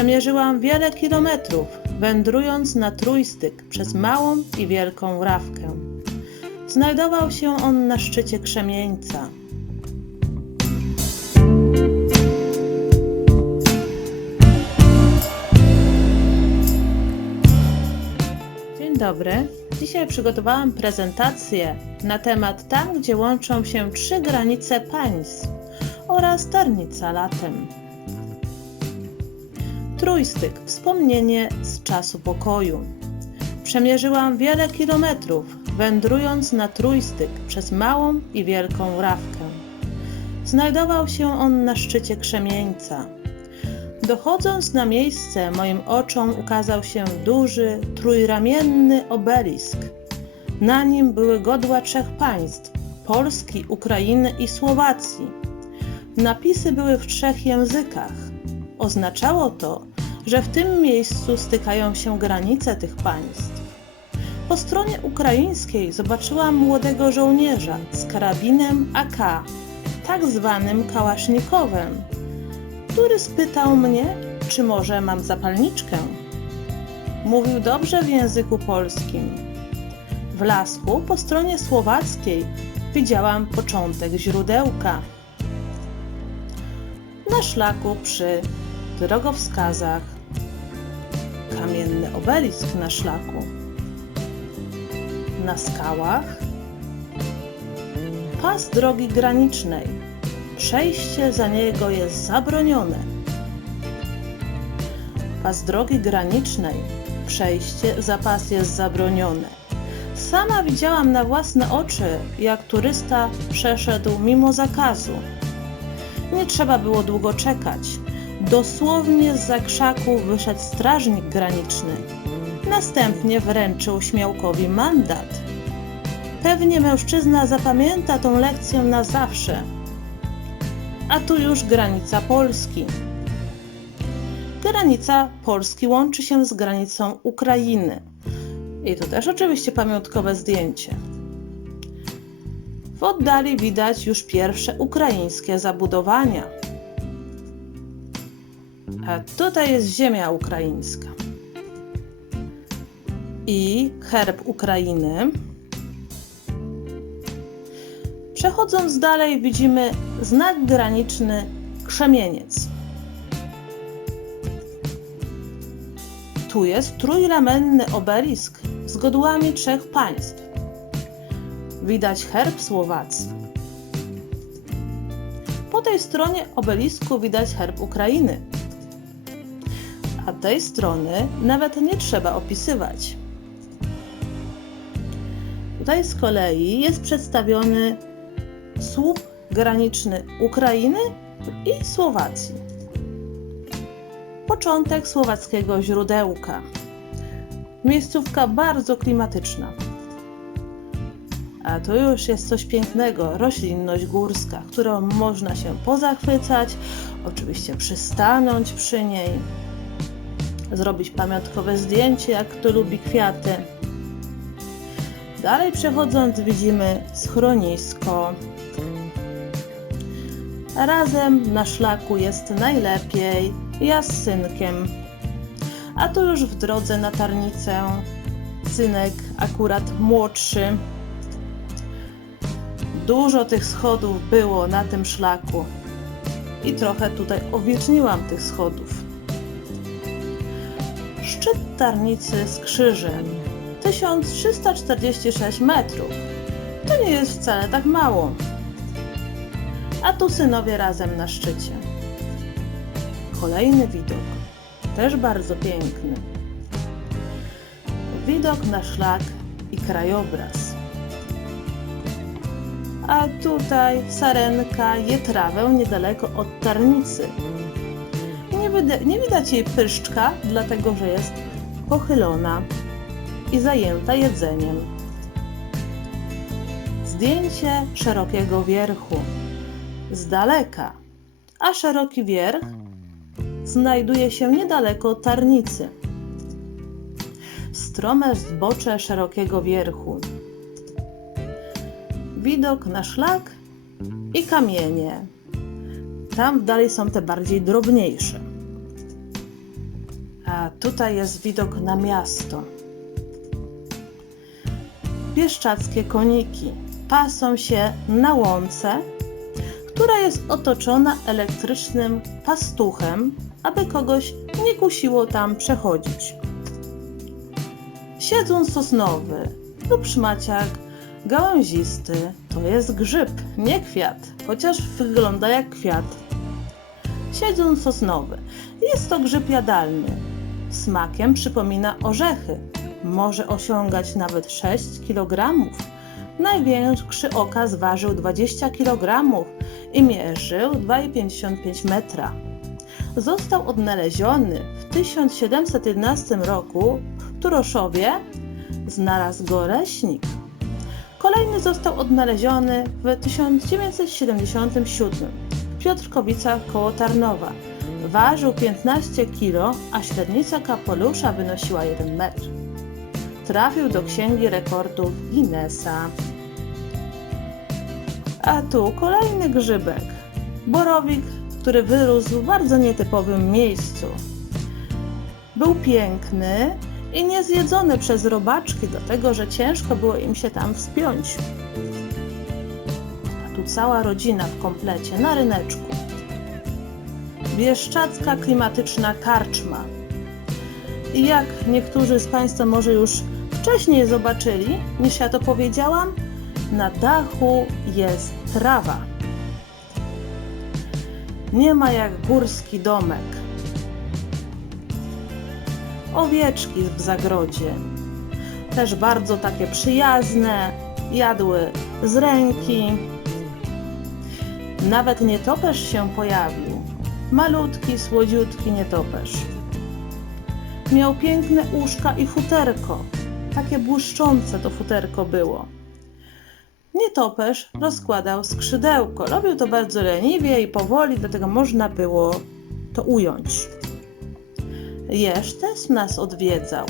Przemierzyłam wiele kilometrów, wędrując na trójstyk przez małą i wielką rawkę. Znajdował się on na szczycie krzemieńca. Dzień dobry. Dzisiaj przygotowałam prezentację na temat tam, gdzie łączą się trzy granice państw oraz Tarnica latem. Trójstyk wspomnienie z czasu pokoju. Przemierzyłam wiele kilometrów, wędrując na trójstyk przez małą i wielką rawkę. Znajdował się on na szczycie krzemieńca. Dochodząc na miejsce, moim oczom ukazał się duży, trójramienny obelisk. Na nim były godła trzech państw Polski, Ukrainy i Słowacji. Napisy były w trzech językach. Oznaczało to, że w tym miejscu stykają się granice tych państw. Po stronie ukraińskiej zobaczyłam młodego żołnierza z karabinem AK, tak zwanym kałasznikowem, który spytał mnie, czy może mam zapalniczkę. Mówił dobrze w języku polskim. W lasku po stronie słowackiej widziałam początek źródełka. Na szlaku przy drogowskazach kamienny obelisk na szlaku. Na skałach pas drogi granicznej. Przejście za niego jest zabronione. Pas drogi granicznej. Przejście za pas jest zabronione. Sama widziałam na własne oczy, jak turysta przeszedł mimo zakazu. Nie trzeba było długo czekać. Dosłownie z zakrzaku wyszedł strażnik graniczny. Następnie wręczył Śmiałkowi mandat. Pewnie mężczyzna zapamięta tą lekcję na zawsze. A tu już granica Polski. Granica Polski łączy się z granicą Ukrainy. I tu też oczywiście pamiątkowe zdjęcie. W oddali widać już pierwsze ukraińskie zabudowania. Tutaj jest ziemia ukraińska. I herb Ukrainy. Przechodząc dalej widzimy znak graniczny Krzemieniec. Tu jest trójramienny obelisk z godłami trzech państw. Widać herb Słowacji. Po tej stronie obelisku widać herb Ukrainy. Tej strony nawet nie trzeba opisywać. Tutaj z kolei jest przedstawiony słup graniczny Ukrainy i Słowacji. Początek słowackiego źródełka. Miejscówka bardzo klimatyczna. A to już jest coś pięknego, roślinność górska, którą można się pozachwycać, oczywiście przystanąć przy niej, zrobić pamiątkowe zdjęcie, jak kto lubi kwiaty. Dalej przechodząc widzimy schronisko. Razem na szlaku jest najlepiej, ja z synkiem. A tu już w drodze na tarnicę synek akurat młodszy. Dużo tych schodów było na tym szlaku i trochę tutaj owierzniłam tych schodów. Szczyt tarnicy z krzyżem 1346 metrów. To nie jest wcale tak mało. A tu synowie razem na szczycie. Kolejny widok, też bardzo piękny. Widok na szlak i krajobraz. A tutaj sarenka je trawę niedaleko od tarnicy. Nie, widać jej pyszczka, dlatego że jest pochylona i zajęta jedzeniem. Zdjęcie szerokiego wierchu z daleka, a szeroki wierch znajduje się niedaleko tarnicy. Strome zbocze szerokiego wierchu. Widok na szlak i kamienie. Tam dalej są te bardziej drobniejsze. A tutaj jest widok na miasto. Bieszczackie koniki pasą się na łące, która jest otoczona elektrycznym pastuchem, aby kogoś nie kusiło tam przechodzić. Siedzą sosnowy lub szmaciak gałęzisty to jest grzyb, nie kwiat, chociaż wygląda jak kwiat. Siedzą sosnowy jest to grzyb jadalny. Smakiem przypomina orzechy. Może osiągać nawet 6 kg. Największy okaz ważył 20 kg i mierzył 2,55 metra. Został odnaleziony w 1711 roku w Turoszowie. Znalazł go leśnik. Kolejny został odnaleziony w 1977 w Piotrkowicach koło Tarnowa. Ważył 15 kg, a średnica kapelusza wynosiła 1 metr. Trafił do Księgi Rekordów Guinnessa. A tu kolejny grzybek. Borowik, który wyrósł w bardzo nietypowym miejscu. Był piękny i niezjedzony przez robaczki, dlatego że ciężko było im się tam wspiąć. A tu cała rodzina w komplecie na ryneczku. Bieszczacka klimatyczna karczma. Jak niektórzy z Państwa może już wcześniej zobaczyli, niż ja to powiedziałam, na dachu jest trawa. Nie ma jak górski domek. Owieczki w zagrodzie. Też bardzo takie przyjazne, jadły z ręki. Nawet nietoperz się pojawił. Malutki, słodziutki nietoperz. Miał piękne uszka i futerko. Takie błyszczące to futerko było. Nietoperz rozkładał skrzydełko. Robił to bardzo leniwie i powoli, dlatego można było to ująć. Jeż też nas odwiedzał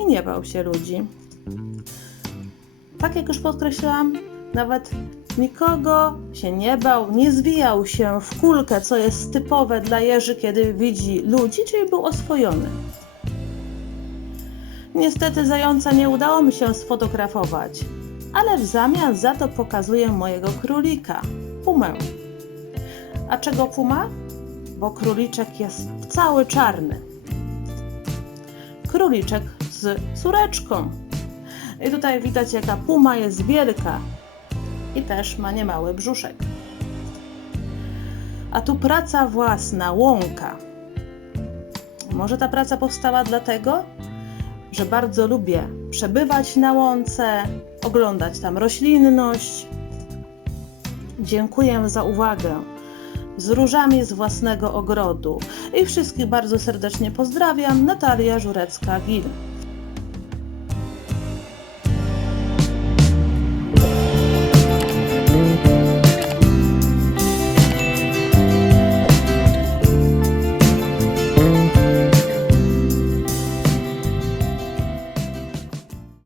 i nie bał się ludzi. Tak jak już podkreślałam, nawet nikogo się nie bał, nie zwijał się w kulkę, co jest typowe dla jeży, kiedy widzi ludzi, czyli był oswojony. Niestety zająca nie udało mi się sfotografować, ale w zamian za to pokazuję mojego królika, pumę. A czego puma? Bo króliczek jest cały czarny. Króliczek z córeczką. I tutaj widać, jaka puma jest wielka i też ma niemały brzuszek. A tu praca własna, łąka. Może ta praca powstała dlatego, że bardzo lubię przebywać na łące, oglądać tam roślinność. Dziękuję za uwagę. Z różami z własnego ogrodu. I wszystkich bardzo serdecznie pozdrawiam. Natalia Żurecka-Gil.